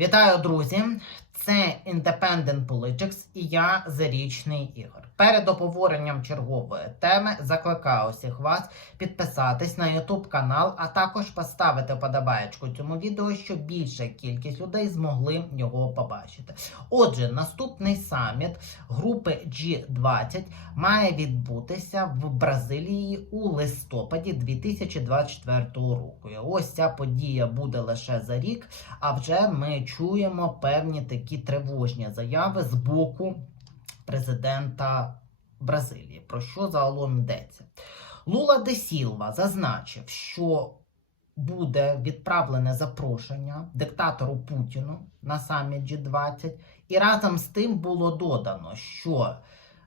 Вітаю, друзі! Це Independent Politics і я Зарічний Ігор. Перед обговоренням чергової теми закликаю усіх вас підписатись на YouTube канал, а також поставити вподобаєчку цьому відео, щоб більша кількість людей змогли його побачити. Отже, наступний саміт групи G20 має відбутися в Бразилії у листопаді 2024 року. І ось ця подія буде лише за рік. А вже ми чуємо певні такі тривожні заяви з боку президента Бразилії. Про що загалом йдеться? Лула де Сілва зазначив, що буде відправлене запрошення диктатору Путіну на саміт G20, і разом з тим було додано, що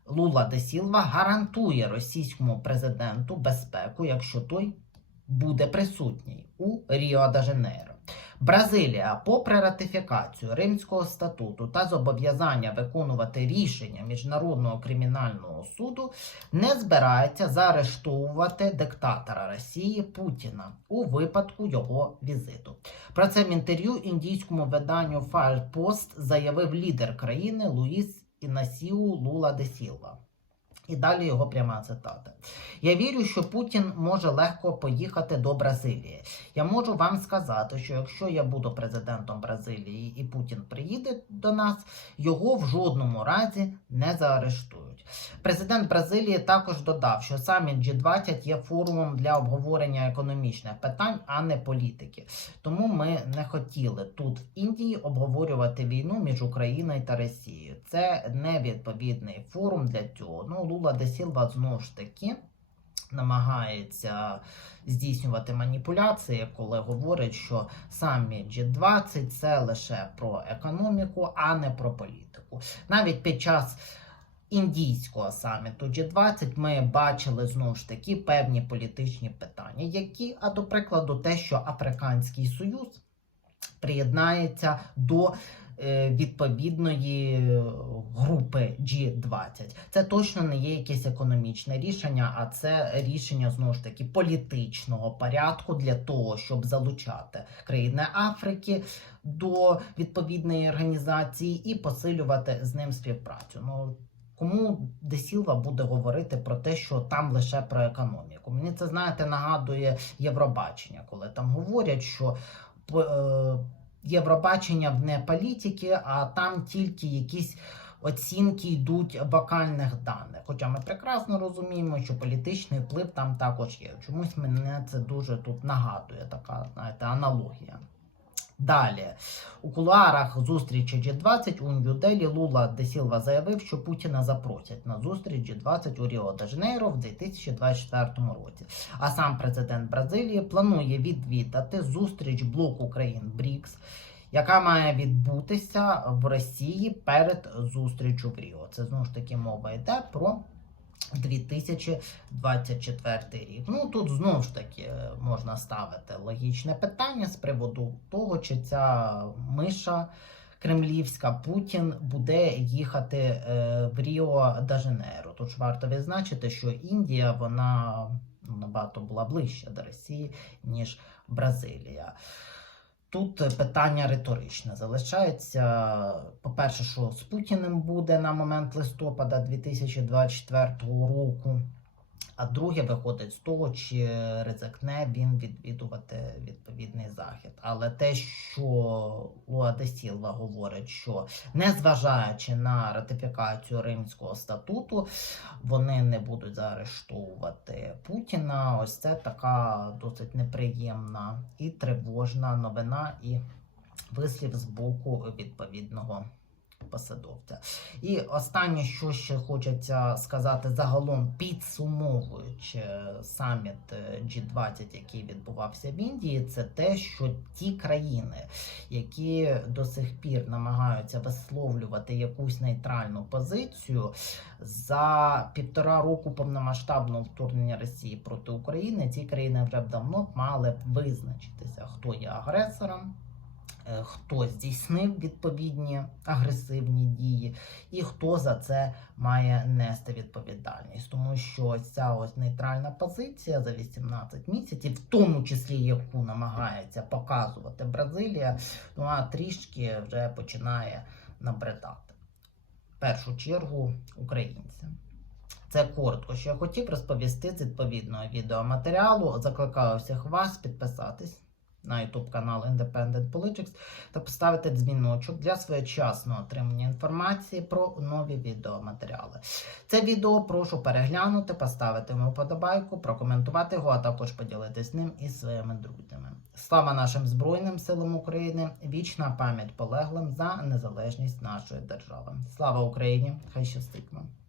Лула де Сілва гарантує російському президенту безпеку, якщо той буде присутній у Ріо де Жанейро. Бразилія, попри ратифікацію Римського статуту та зобов'язання виконувати рішення Міжнародного кримінального суду, не збирається заарештовувати диктатора Росії Путіна у випадку його візиту. Про це в інтерв'ю індійському виданню Fire заявив лідер країни Луїс Інасіу Лула де Сілва. І далі його пряма цитата. Я вірю, що Путін може легко поїхати до Бразилії. Я можу вам сказати, що якщо я буду президентом Бразилії і Путін приїде до нас, його в жодному разі не заарештують. Президент Бразилії також додав, що саміт G20 є форумом для обговорення економічних питань, а не політики. Тому ми не хотіли тут в Індії обговорювати війну між Україною та Росією. Це невідповідний форум для цього. Ну, Лула де Сілва знову ж таки намагається здійснювати маніпуляції, коли говорить, що самі G20 це лише про економіку, а не про політику. Навіть під час індійського саміту G20 ми бачили знову ж таки певні політичні питання, які, а до прикладу, те, що Африканський Союз приєднається до е, відповідної групи G20. Це точно не є якесь економічне рішення, а це рішення знову ж таки політичного порядку для того, щоб залучати країни Африки до відповідної організації і посилювати з ним співпрацю. Ну Кому Десілва буде говорити про те, що там лише про економіку? Мені це знаєте нагадує Євробачення, коли там говорять, що по- е, Євробачення не політики, а там тільки якісь оцінки йдуть вокальних даних. Хоча ми прекрасно розуміємо, що політичний вплив там також є. Чомусь мене це дуже тут нагадує така, знаєте, аналогія. Далі, у кулуарах зустрічі G20 у Нью-Делі Лула де Сілва заявив, що Путіна запросять на зустріч G20 у Ріо де Жанейро в 2024 році. А сам президент Бразилії планує відвідати зустріч блоку країн БРІКС, яка має відбутися в Росії перед зустрічю в Ріо. Це знову ж таки мова йде про 2024 рік. Ну тут знову ж таки е, можна ставити логічне питання з приводу того, чи ця миша кремлівська Путін буде їхати е, в Ріо де Жанейро. Тут ж варто відзначити, що Індія вона набагато була ближче до Росії, ніж Бразилія. Тут питання риторичне залишається. По-перше, що з Путіним буде на момент листопада 2024 року. А друге виходить з того, чи ризикне він відвідувати відповідний захід. Але те, що Луа де Сілва говорить, що незважаючи на ратифікацію Римського статуту, вони не будуть заарештовувати Путіна. Ось це така досить неприємна і тривожна новина і вислів з боку відповідного посадовця. І останнє, що ще хочеться сказати загалом, підсумовуючи саміт е, G20, який відбувався в Індії, це те, що ті країни, які до сих пір намагаються висловлювати якусь нейтральну позицію, за півтора року повномасштабного вторгнення Росії проти України, ці країни вже давно мали б визначитися, хто є агресором. Е, хто здійснив відповідні агресивні дії, і хто за це має нести відповідальність, тому що ця ось нейтральна позиція за 18 місяців, в тому числі яку намагається показувати Бразилія, ну а трішки вже починає набридати. В першу чергу українцям. Це коротко, що я хотів розповісти з відповідного відеоматеріалу. Закликаю всіх вас підписатись на YouTube канал Independent Politics та поставити дзвіночок для своєчасного отримання інформації про нові відеоматеріали. Це відео прошу переглянути, поставити йому вподобайку, прокоментувати його, а також поділитись ним із своїми друзями. Слава нашим Збройним силам України! Вічна пам'ять полеглим за незалежність нашої держави. Слава Україні! Хай щастить вам!